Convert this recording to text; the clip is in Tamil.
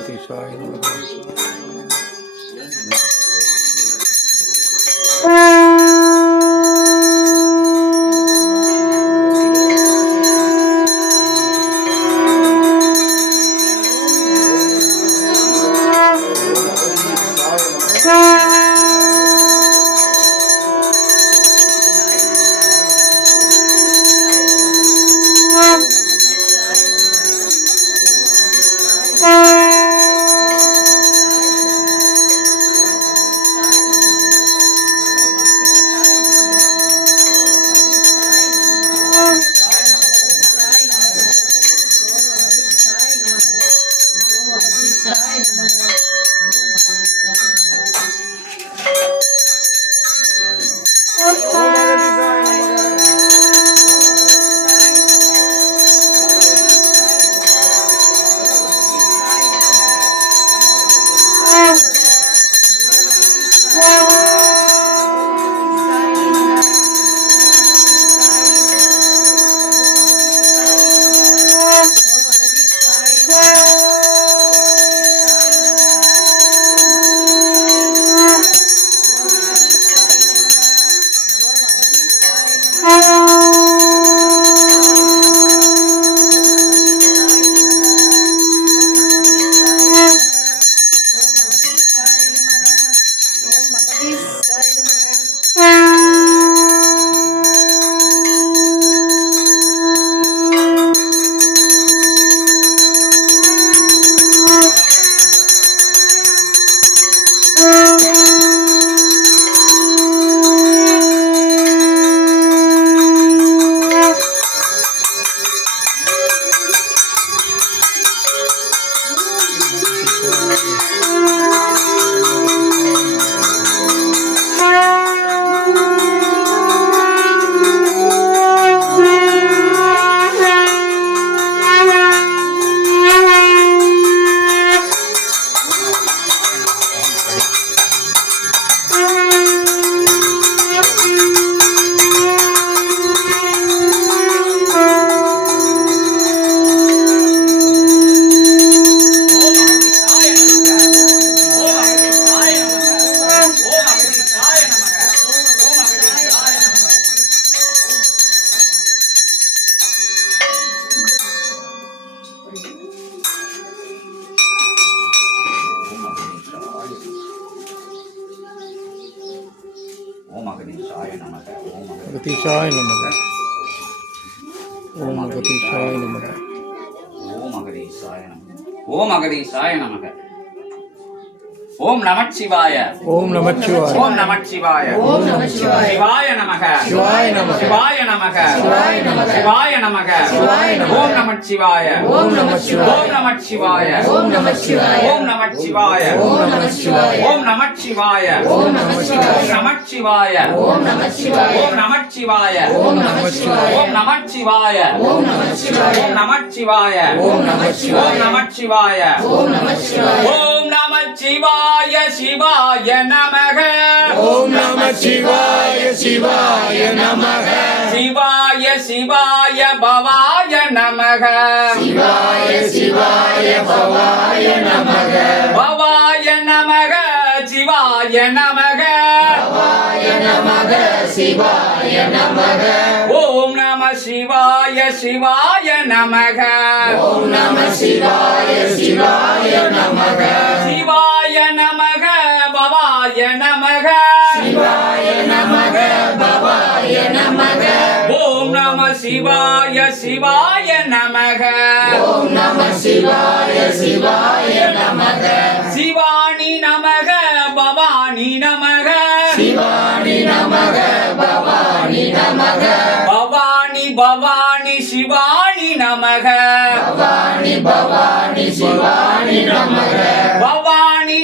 அகதீஷாய நமக. அகதீஷாய நமக. ஓம் அகதீஷாய நமக. ஓம் அகதீஷாய நமக. ஓம் அகதீஷாய நமக. ஓம் நமச்சிவாய. ஓம் நமச்சிவாய. ஓம் நமச்சிவாய. ஓம் நமச்சிவாய. சிவாய நமக. சிவாய நமக. சிவாய நமக. சிவாய நமக. சிவாய நமக. சிவாய நமக. ஓம் நமச்சிவாய. ஓம் நமச்சிவாய. ஓம் நமச்சிவாய. ஓம் நமச்சிவாய. ஓம் நமச்சிவாய. ஓம் நமச்சிவாய. ஓம் நமச்சிவாய. ஓம் நமச்சிவாய. நமச்சிவாய. ஓம் நமச்சிவாய. ஓம் நமச்சிவாய. ஓம் நமச்சிவாய. ஓம் நமச்சிவாய. ஓம் நமச்சிவாய. ஓம் நமச்சிவாய. ஓம் நமச்சிவாய. ஓம் நமச்சிவாய. ஓம் நமச்சிவாய. ஓம் நமச்சிவாய. சிவாய நமக. ஓம் நமச்சிவாய. சிவாய நமக. சிவாய சிவாய பவாய நமக. சிவாய சிவாய பவாய நமக. பவாய நமக. சிவாய நமக. பவாய நமக. சிவாய நமக. ஓம் நம சிவாய. சிவாய நமக. ஓம் நம சிவாய. சிவாய நமக. சிவாய நமக. பவாய நமக. சிவாய நமக. பவாய நமக. ஓம் நம சிவாய. சிவாய நமக. ஓம் நம சிவாய. சிவாய நமக. சிவானி நமக. பவானி நமக. சிவானி நமக. பவானி நமக. பவானி பவானி சிவானி நமக. பவானி பவானி சிவானி நமக. பவானி